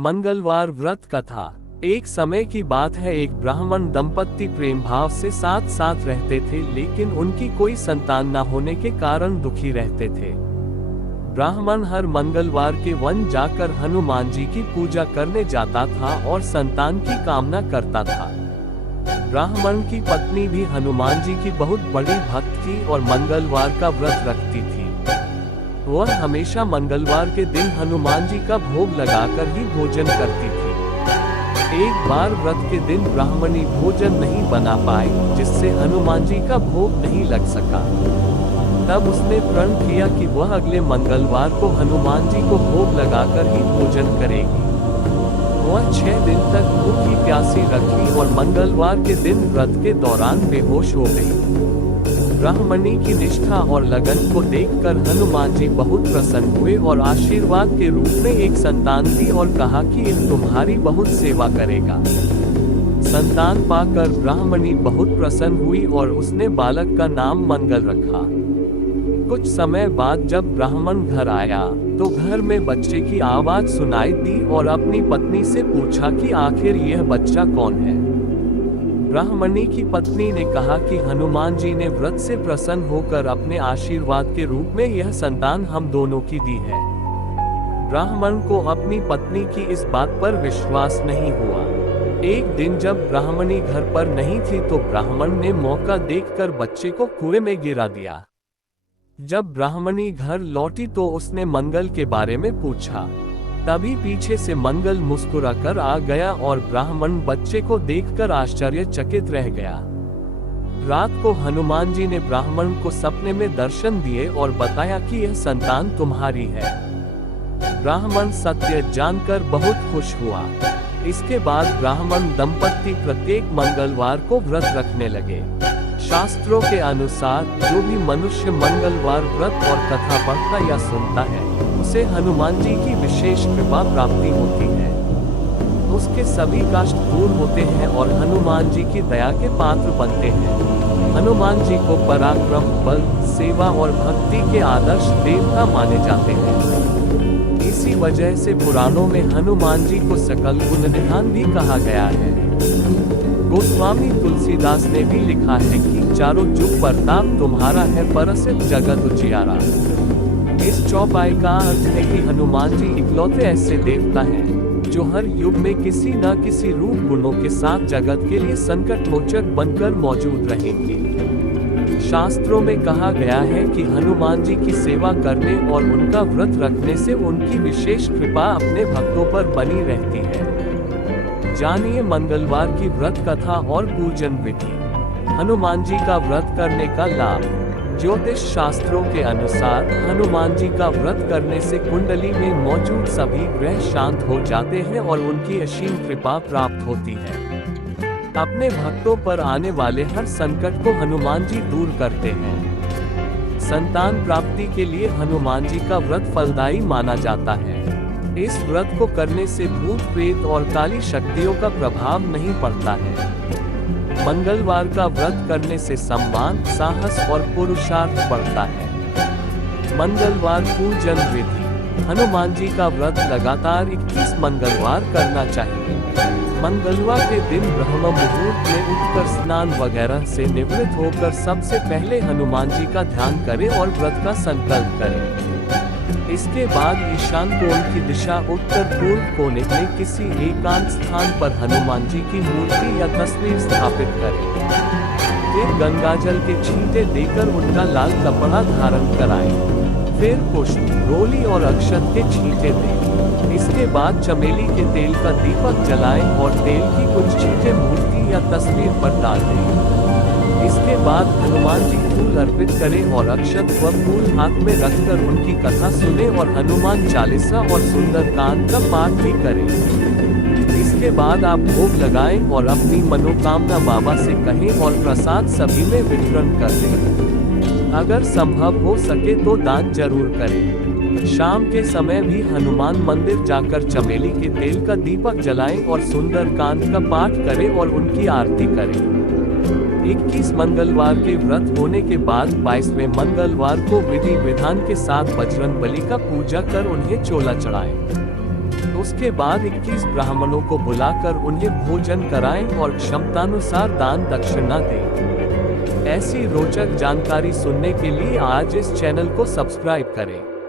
मंगलवार व्रत कथा। एक समय की बात है, एक ब्राह्मण दंपत्ति प्रेम भाव से साथ साथ रहते थे, लेकिन उनकी कोई संतान न होने के कारण दुखी रहते थे। ब्राह्मण हर मंगलवार के वन जाकर हनुमान जी की पूजा करने जाता था और संतान की कामना करता था। ब्राह्मण की पत्नी भी हनुमान जी की बहुत बड़ी भक्त थी और मंगलवार का व्रत रखती थी। वह हमेशा मंगलवार के दिन हनुमान जी का भोग लगाकर ही भोजन करती थी। एक बार व्रत के दिन ब्राह्मणी भोजन नहीं बना पाई, जिससे हनुमान जी का भोग नहीं लग सका। तब उसने प्रण किया कि वह अगले मंगलवार को हनुमान जी को भोग लगाकर ही भोजन करेगी। वह 6 दिन तक भूखी प्यासी रखी और मंगलवार के दिन व्रत के दौरान बेहोश हो गई। ब्राह्मणी की निष्ठा और लगन को देखकर हनुमान जी बहुत प्रसन्न हुए और आशीर्वाद के रूप में एक संतान दी और कहा कि यह तुम्हारी बहुत सेवा करेगा। संतान पाकर ब्राह्मणी बहुत प्रसन्न हुई और उसने बालक का नाम मंगल रखा। कुछ समय बाद जब ब्राह्मण घर आया तो घर में बच्चे की आवाज सुनाई दी और अपनी पत्नी से पूछा कि आखिर यह बच्चा कौन है। ब्राह्मणी की पत्नी ने कहा कि हनुमान जी ने व्रत से प्रसन्न होकर अपने आशीर्वाद के रूप में यह संतान हम दोनों की दी है। ब्राह्मण को अपनी पत्नी की इस बात पर विश्वास नहीं हुआ। एक दिन जब ब्राह्मणी घर पर नहीं थी तो ब्राह्मण ने मौका देखकर बच्चे को कुएं में गिरा दिया। जब ब्राह्मणी घर लौटी तो उसने मंगल के बारे में पूछा। तभी पीछे से मंगल मुस्कुराकर आ गया और ब्राह्मण बच्चे को देखकर आश्चर्यचकित रह गया। रात को हनुमान जी ने ब्राह्मण को सपने में दर्शन दिए और बताया कि यह संतान तुम्हारी है। ब्राह्मण सत्य जानकर बहुत खुश हुआ। इसके बाद ब्राह्मण दंपत्ति प्रत्येक मंगलवार को व्रत रखने लगे। शास्त्रों के अनुसार जो भी मनुष्य मंगलवार व्रत और कथा पढ़ता या सुनता है, उसे हनुमान जी की विशेष कृपा प्राप्ति होती है। उसके सभी कष्ट दूर होते हैं और हनुमान जी की दया के पात्र बनते हैं। हनुमान जी को पराक्रम, बल, सेवा और भक्ति के आदर्श देवता माने जाते हैं। इसी वजह से पुराणों में हनुमान जी को सकल गुण निधान भी कहा गया है। गोस्वामी तुलसीदास ने भी लिखा है कि चारों जुग प्रताप तुम्हारा है, परसिद्ध जगत उजियारा। इस चौपाई का अर्थ है कि हनुमान जी इकलौते ऐसे देवता हैं जो हर युग में किसी न किसी रूप गुणों के साथ जगत के लिए संकट मोचक बनकर मौजूद रहेंगे। शास्त्रों में कहा गया है कि हनुमान जी की सेवा करने और उनका व्रत रखने से उनकी विशेष कृपा अपने भक्तों पर बनी रहती है। जानिए मंगलवार की व्रत कथा और पूजन विधि। हनुमान जी का व्रत करने का लाभ। ज्योतिष शास्त्रों के अनुसार हनुमान जी का व्रत करने से कुंडली में मौजूद सभी ग्रह शांत हो जाते हैं और उनकी असीम कृपा प्राप्त होती है। अपने भक्तों पर आने वाले हर संकट को हनुमान जी दूर करते हैं। संतान प्राप्ति के लिए हनुमान जी का व्रत फलदायी माना जाता है। इस व्रत को करने से भूत प्रेत और काली शक्तियों का प्रभाव नहीं पड़ता है। मंगलवार का व्रत करने से सम्मान, साहस और पुरुषार्थ बढ़ता है। मंगलवार पूजन विधि। हनुमान जी का व्रत लगातार 21 मंगलवार करना चाहिए। मंगलवार के दिन ब्रह्म मुहूर्त में उठकर स्नान वगैरह से निवृत्त होकर सबसे पहले हनुमान जी का ध्यान करें और व्रत का संकल्प करें। इसके बाद ईशान कोण की दिशा उत्तर पूर्व कोने में किसी एकांत स्थान पर हनुमान जी की मूर्ति या तस्वीर स्थापित करें। फिर गंगाजल के छींटे देकर उनका लाल कपड़ा धारण कराएं। फिर पुष्प, रोली और अक्षत के छींटे दें। इसके बाद चमेली के तेल का दीपक जलाएं और तेल की कुछ छींटे मूर्ति या तस्वीर पर डाल दें। इसके बाद हनुमान जी फूल अर्पित करें और अक्षत व फूल हाथ में रखकर उनकी कथा सुने और हनुमान चालीसा और सुंदरकांड का पाठ भी करें। इसके बाद आप भोग लगाएं और अपनी मनोकामना बाबा से कहें और प्रसाद सभी में वितरण कर दें। अगर संभव हो सके तो दान जरूर करें। शाम के समय भी हनुमान मंदिर जाकर चमेली के तेल का दीपक जलाएं और सुंदरकांड का पाठ करें और उनकी आरती करें। 21 मंगलवार के व्रत होने के बाद 22वें मंगलवार को विधि विधान के साथ बजरंग बली का पूजा कर उन्हें चोला चढ़ाएं। उसके बाद 21 ब्राह्मणों को बुलाकर उन्हें भोजन कराएं और क्षमतानुसार दान दक्षिणा दें। ऐसी रोचक जानकारी सुनने के लिए आज इस चैनल को सब्सक्राइब करें।